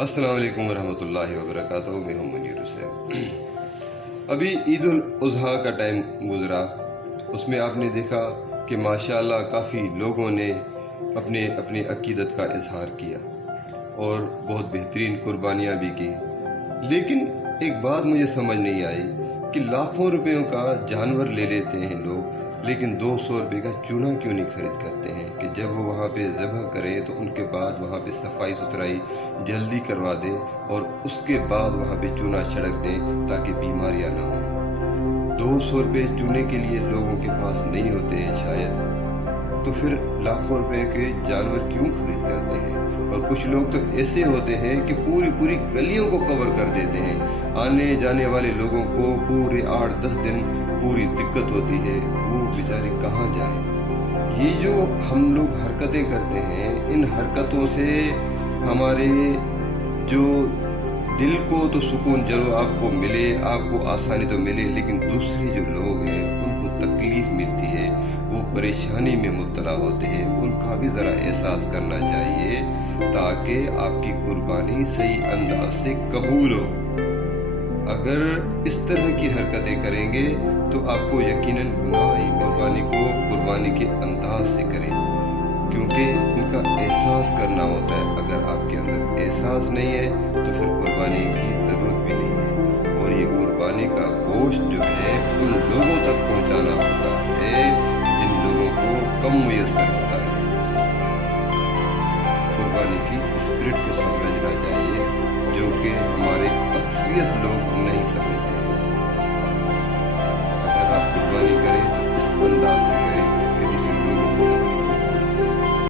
السلام علیکم ورحمۃ اللہ وبرکاتہ۔ میں ہوں منیر حسین۔ ابھی عید الاضحیٰ کا ٹائم گزرا، اس میں آپ نے دیکھا کہ ماشاءاللہ کافی لوگوں نے اپنی عقیدت کا اظہار کیا اور بہت بہترین قربانیاں بھی کی، لیکن ایک بات مجھے سمجھ نہیں آئی کہ لاکھوں روپیوں کا جانور لے لیتے ہیں لوگ، لیکن 200 روپے کا چونا کیوں نہیں خرید کرتے ہیں کہ جب وہ وہاں پہ ذبح کریں تو ان کے بعد وہاں پہ صفائی ستھرائی جلدی کروا دیں اور اس کے بعد وہاں پہ چونا چھڑک دیں تاکہ بیماریاں نہ ہوں۔ 200 روپے چونے کے لیے لوگوں کے پاس نہیں ہوتے ہیں شاید، تو پھر لاکھوں روپے کے جانور کیوں خرید کرتے ہیں؟ اور کچھ لوگ تو ایسے ہوتے ہیں کہ پوری گلیوں کو کور کر دیتے ہیں، آنے جانے والے لوگوں کو پورے 8-10 دن پوری دقت ہوتی ہے، وہ بیچارے کہاں جائیں؟ یہ جو ہم لوگ حرکتیں کرتے ہیں، ان حرکتوں سے ہمارے جو دل کو تو سکون چلو آپ کو ملے، آپ کو آسانی تو ملے، لیکن دوسرے جو لوگ ہیں ان کو تکلیف ملتی ہے، وہ پریشانی میں مبتلا ہوتے ہیں، ان کا بھی ذرا احساس کرنا چاہیے تاکہ آپ کی قربانی صحیح انداز سے قبول ہو۔ اگر اس طرح کی حرکتیں کریں گے تو آپ کو یقیناً گناہ ہی قربانی کے انداز سے کریں، کیونکہ ان کا احساس کرنا ہوتا ہے۔ اگر آپ کے اندر احساس نہیں ہے تو پھر قربانی کی ضرورت بھی نہیں ہے، اور یہ قربانی کا گوشت جو ہے ان لوگوں تک پہنچانا ہوتا ہے جن لوگوں کو کم میسر ہوتا ہے۔ قربانی کی اسپرٹ کو سمجھنا چاہیے جو کہ ہمارے اکثریت لوگ نہیں سمجھتے ہیں۔ اگر آپ قربانی کریں تو اس انداز سے کریں کہ دوسرے لوگوں کو